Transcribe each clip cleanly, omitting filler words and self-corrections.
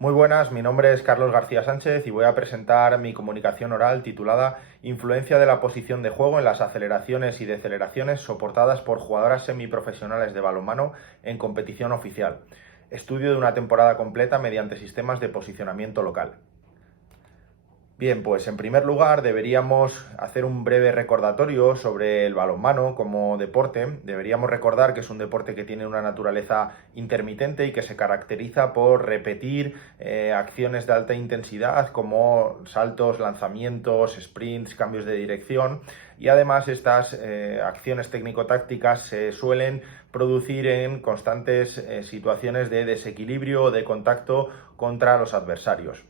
Muy buenas, mi nombre es Carlos García Sánchez y voy a presentar mi comunicación oral titulada Influencia de la posición de juego en las aceleraciones y deceleraciones soportadas por jugadoras semiprofesionales de balonmano en competición oficial. Estudio de una temporada completa mediante sistemas de posicionamiento local. Bien, pues en primer lugar deberíamos hacer un breve recordatorio sobre el balonmano como deporte. Deberíamos recordar que es un deporte que tiene una naturaleza intermitente y que se caracteriza por repetir acciones de alta intensidad como saltos, lanzamientos, sprints, cambios de dirección, y además estas acciones técnico-tácticas se suelen producir en constantes situaciones de desequilibrio o de contacto contra los adversarios.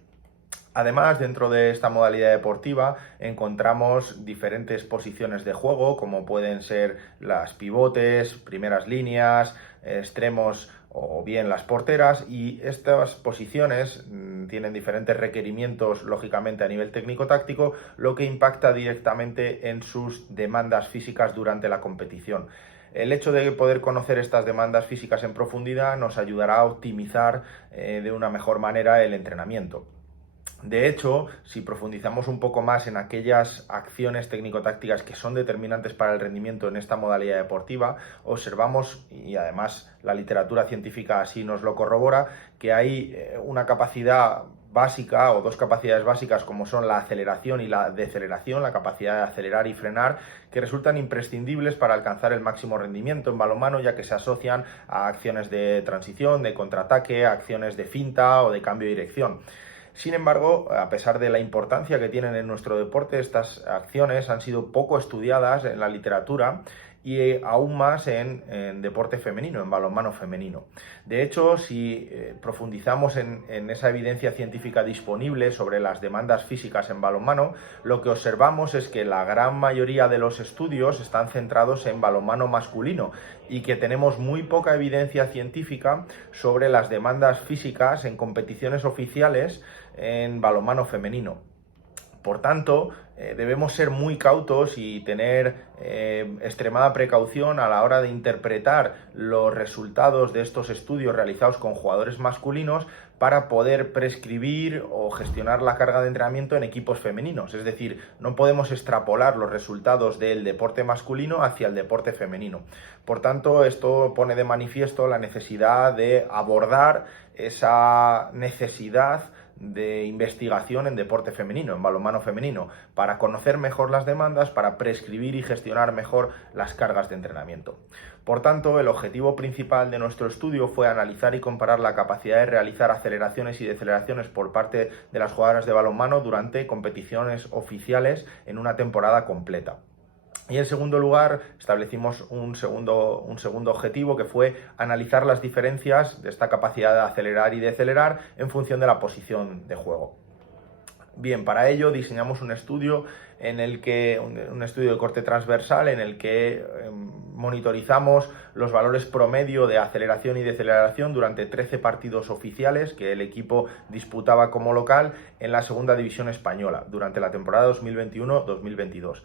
Además, dentro de esta modalidad deportiva encontramos diferentes posiciones de juego, como pueden ser las pivotes, primeras líneas, extremos o bien las porteras, y estas posiciones tienen diferentes requerimientos, lógicamente a nivel técnico-táctico, lo que impacta directamente en sus demandas físicas durante la competición. El hecho de poder conocer estas demandas físicas en profundidad nos ayudará a optimizar de una mejor manera el entrenamiento. De hecho, si profundizamos un poco más en aquellas acciones técnico-tácticas que son determinantes para el rendimiento en esta modalidad deportiva, observamos, y además la literatura científica así nos lo corrobora, que hay una capacidad básica o dos capacidades básicas como son la aceleración y la deceleración, la capacidad de acelerar y frenar, que resultan imprescindibles para alcanzar el máximo rendimiento en balonmano, ya que se asocian a acciones de transición, de contraataque, a acciones de finta o de cambio de dirección. Sin embargo, a pesar de la importancia que tienen en nuestro deporte, estas acciones han sido poco estudiadas en la literatura y aún más en deporte femenino, en balonmano femenino. De hecho, si profundizamos en esa evidencia científica disponible sobre las demandas físicas en balonmano, lo que observamos es que la gran mayoría de los estudios están centrados en balonmano masculino y que tenemos muy poca evidencia científica sobre las demandas físicas en competiciones oficiales en balonmano femenino. Por tanto, debemos ser muy cautos y tener extremada precaución a la hora de interpretar los resultados de estos estudios realizados con jugadores masculinos para poder prescribir o gestionar la carga de entrenamiento en equipos femeninos. Es decir, no podemos extrapolar los resultados del deporte masculino hacia el deporte femenino. Por tanto, esto pone de manifiesto la necesidad de abordar esa necesidad de investigación en deporte femenino, en balonmano femenino, para conocer mejor las demandas, para prescribir y gestionar mejor las cargas de entrenamiento. Por tanto, el objetivo principal de nuestro estudio fue analizar y comparar la capacidad de realizar aceleraciones y deceleraciones por parte de las jugadoras de balonmano durante competiciones oficiales en una temporada completa. Y en segundo lugar, establecimos un segundo objetivo, que fue analizar las diferencias de esta capacidad de acelerar y decelerar en función de la posición de juego. Bien, para ello diseñamos un estudio un estudio de corte transversal en el que monitorizamos los valores promedio de aceleración y deceleración durante 13 partidos oficiales que el equipo disputaba como local en la segunda división española durante la temporada 2021-2022.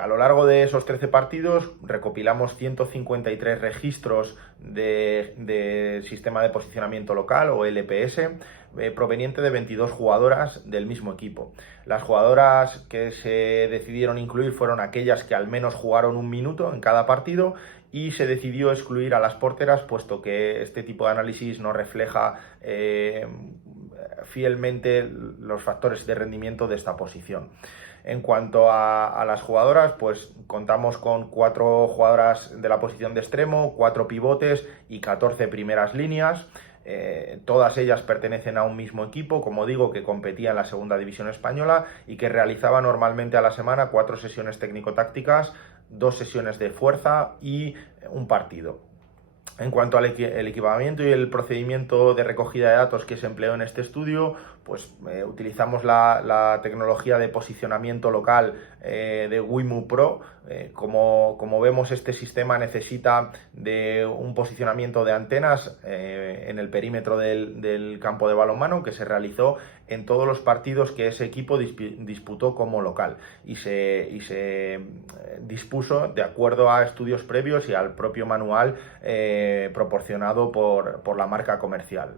A lo largo de esos 13 partidos recopilamos 153 registros de sistema de posicionamiento local o LPS proveniente de 22 jugadoras del mismo equipo. Las jugadoras que se decidieron incluir fueron aquellas que al menos jugaron un minuto en cada partido, y se decidió excluir a las porteras puesto que este tipo de análisis no refleja fielmente los factores de rendimiento de esta posición. En cuanto a las jugadoras, pues contamos con 4 jugadoras de la posición de extremo, 4 pivotes y 14 primeras líneas. Todas ellas pertenecen a un mismo equipo, como digo, que competía en la segunda división española y que realizaba normalmente a la semana 4 sesiones técnico-tácticas, 2 sesiones de fuerza y un partido. En cuanto al equipamiento y el procedimiento de recogida de datos que se empleó en este estudio, pues utilizamos la tecnología de posicionamiento local de Wimu Pro. Como vemos, este sistema necesita de un posicionamiento de antenas en el perímetro del campo de balonmano, que se realizó en todos los partidos que ese equipo disputó como local, y se dispuso de acuerdo a estudios previos y al propio manual proporcionado por la marca comercial.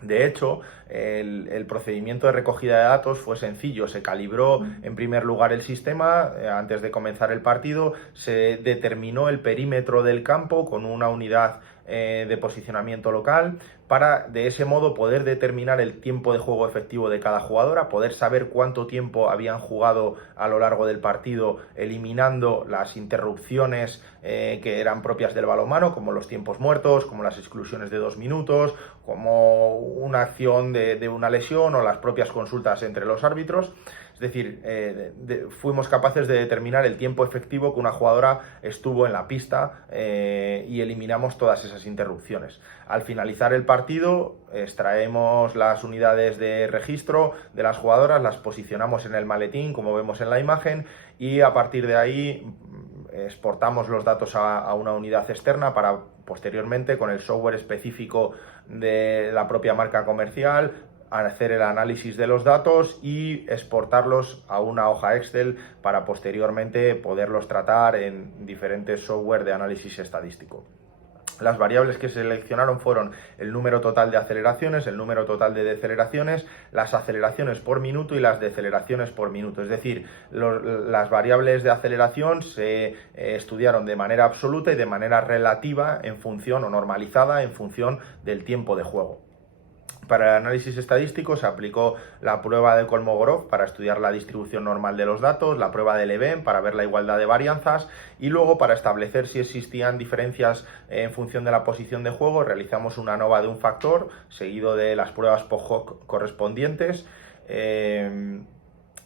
De hecho, el procedimiento de recogida de datos fue sencillo. Se calibró en primer lugar el sistema antes de comenzar el partido, se determinó el perímetro del campo con una unidad de posicionamiento local para de ese modo poder determinar el tiempo de juego efectivo de cada jugadora, poder saber cuánto tiempo habían jugado a lo largo del partido, eliminando las interrupciones que eran propias del balonmano, como los tiempos muertos, como las exclusiones de 2 minutos, como una acción de una lesión o las propias consultas entre los árbitros. Es decir, fuimos capaces de determinar el tiempo efectivo que una jugadora estuvo en la pista y eliminamos todas esas interrupciones. Al finalizar el partido, extraemos las unidades de registro de las jugadoras, las posicionamos en el maletín, como vemos en la imagen, y a partir de ahí exportamos los datos a una unidad externa para posteriormente, con el software específico de la propia marca comercial, hacer el análisis de los datos y exportarlos a una hoja Excel para posteriormente poderlos tratar en diferentes software de análisis estadístico. Las variables que se seleccionaron fueron el número total de aceleraciones, el número total de deceleraciones, las aceleraciones por minuto y las deceleraciones por minuto. Es decir, las variables de aceleración se estudiaron de manera absoluta y de manera relativa en función o normalizada en función del tiempo de juego. Para el análisis estadístico se aplicó la prueba de Kolmogorov para estudiar la distribución normal de los datos, la prueba de Leven para ver la igualdad de varianzas y luego para establecer si existían diferencias en función de la posición de juego realizamos una ANOVA de un factor seguido de las pruebas post-hoc correspondientes.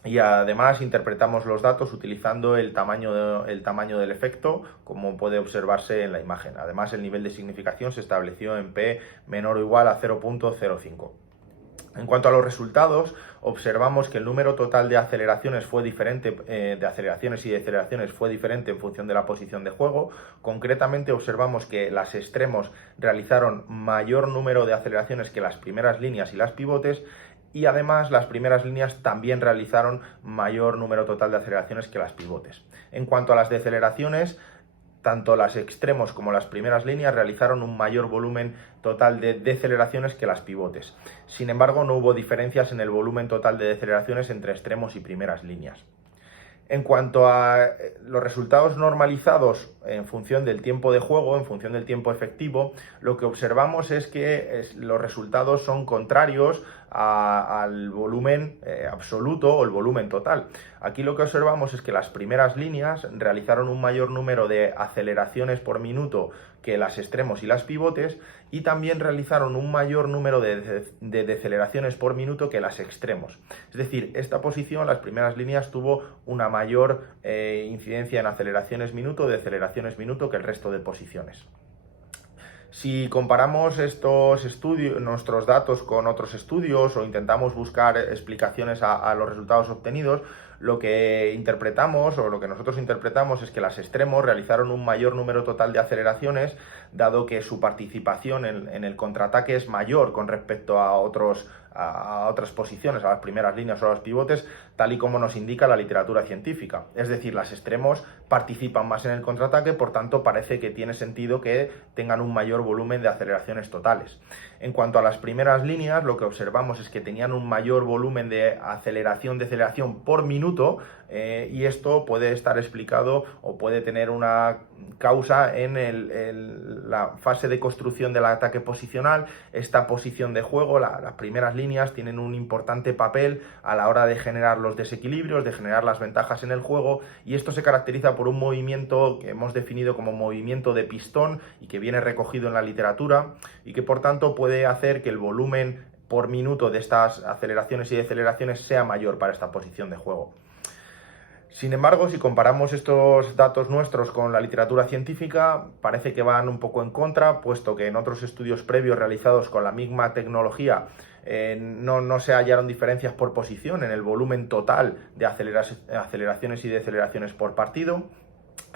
Y además interpretamos los datos utilizando el tamaño del efecto, como puede observarse en la imagen. Además, el nivel de significación se estableció en P menor o igual a 0.05. En cuanto a los resultados, observamos que el número total de aceleraciones fue diferente, de aceleraciones y deceleraciones fue diferente en función de la posición de juego. Concretamente observamos que las extremos realizaron mayor número de aceleraciones que las primeras líneas y las pivotes, y además las primeras líneas también realizaron mayor número total de aceleraciones que las pivotes. En cuanto a las deceleraciones, tanto las extremos como las primeras líneas realizaron un mayor volumen total de deceleraciones que las pivotes. Sin embargo, no hubo diferencias en el volumen total de deceleraciones entre extremos y primeras líneas. En cuanto a los resultados normalizados en función del tiempo de juego, en función del tiempo efectivo, lo que observamos es que los resultados son contrarios al volumen absoluto o el volumen total. Aquí lo que observamos es que las primeras líneas realizaron un mayor número de aceleraciones por minuto que las extremos y las pivotes y también realizaron un mayor número de deceleraciones por minuto que las extremos. Es decir, esta posición, las primeras líneas, tuvo una mayor incidencia en aceleraciones minuto, deceleraciones minuto que el resto de posiciones. Si comparamos estos estudios, nuestros datos con otros estudios o intentamos buscar explicaciones a los resultados obtenidos, lo que interpretamos o lo que nosotros interpretamos es que las extremos realizaron un mayor número total de aceleraciones, dado que su participación en el contraataque es mayor con respecto a otras posiciones, a las primeras líneas o a los pivotes, tal y como nos indica la literatura científica. Es decir, las extremos participan más en el contraataque, por tanto parece que tiene sentido que tengan un mayor volumen de aceleraciones totales. En cuanto a las primeras líneas, lo que observamos es que tenían un mayor volumen de aceleración, deceleración por minuto, y esto puede estar explicado o puede tener una causa en la fase de construcción del ataque posicional. Esta posición de juego, las primeras líneas, tienen un importante papel a la hora de generar los desequilibrios, de generar las ventajas en el juego, y esto se caracteriza por un movimiento que hemos definido como movimiento de pistón y que viene recogido en la literatura y que por tanto puede hacer que el volumen por minuto de estas aceleraciones y deceleraciones sea mayor para esta posición de juego. Sin embargo, si comparamos estos datos nuestros con la literatura científica, parece que van un poco en contra, puesto que en otros estudios previos realizados con la misma tecnología no se hallaron diferencias por posición en el volumen total de aceleraciones y deceleraciones por partido.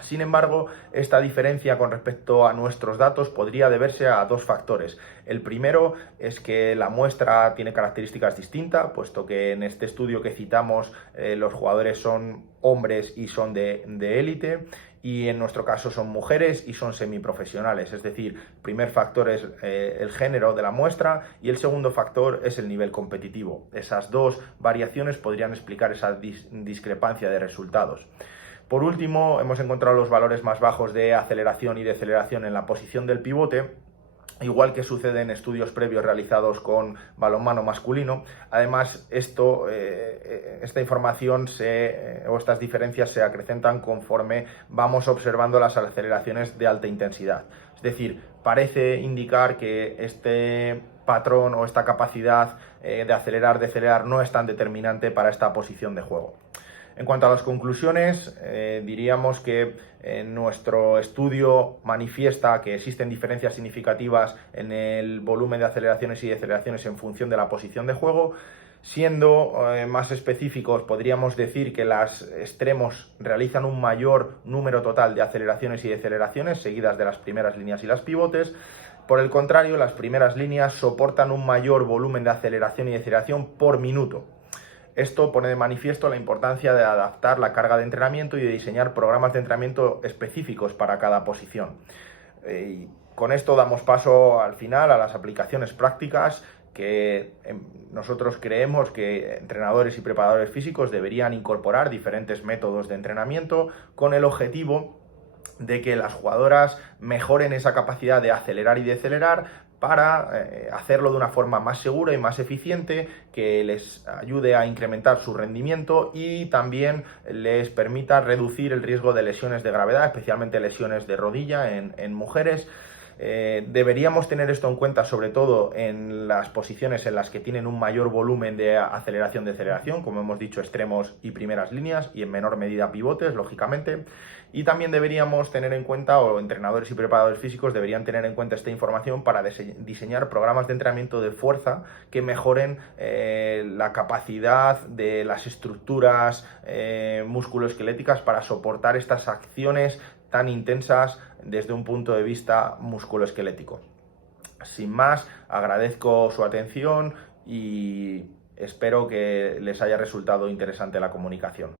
Sin embargo, esta diferencia con respecto a nuestros datos podría deberse a dos factores. El primero es que la muestra tiene características distintas, puesto que en este estudio que citamos los jugadores son hombres y son de élite, y en nuestro caso son mujeres y son semiprofesionales, es decir, el primer factor es el género de la muestra y el segundo factor es el nivel competitivo. Esas dos variaciones podrían explicar esa discrepancia de resultados. Por último, hemos encontrado los valores más bajos de aceleración y deceleración en la posición del pivote, igual que sucede en estudios previos realizados con balonmano masculino. Además, esta información o estas diferencias se acrecentan conforme vamos observando las aceleraciones de alta intensidad. Es decir, parece indicar que este patrón o esta capacidad de acelerar, decelerar no es tan determinante para esta posición de juego. En cuanto a las conclusiones, diríamos que nuestro estudio manifiesta que existen diferencias significativas en el volumen de aceleraciones y deceleraciones en función de la posición de juego. Siendo más específicos, podríamos decir que los extremos realizan un mayor número total de aceleraciones y deceleraciones, seguidas de las primeras líneas y las pivotes. Por el contrario, las primeras líneas soportan un mayor volumen de aceleración y deceleración por minuto. Esto pone de manifiesto la importancia de adaptar la carga de entrenamiento y de diseñar programas de entrenamiento específicos para cada posición. Y con esto damos paso al final a las aplicaciones prácticas que nosotros creemos que entrenadores y preparadores físicos deberían incorporar diferentes métodos de entrenamiento con el objetivo de que las jugadoras mejoren esa capacidad de acelerar y decelerar para hacerlo de una forma más segura y más eficiente, que les ayude a incrementar su rendimiento y también les permita reducir el riesgo de lesiones de gravedad, especialmente lesiones de rodilla en mujeres. Deberíamos tener esto en cuenta sobre todo en las posiciones en las que tienen un mayor volumen de aceleración-deceleración, como hemos dicho, extremos y primeras líneas, y en menor medida pivotes, lógicamente. Y también deberíamos tener en cuenta, o entrenadores y preparadores físicos deberían tener en cuenta esta información para diseñar programas de entrenamiento de fuerza que mejoren la capacidad de las estructuras musculoesqueléticas para soportar estas acciones tan intensas desde un punto de vista musculoesquelético. Sin más, agradezco su atención y espero que les haya resultado interesante la comunicación.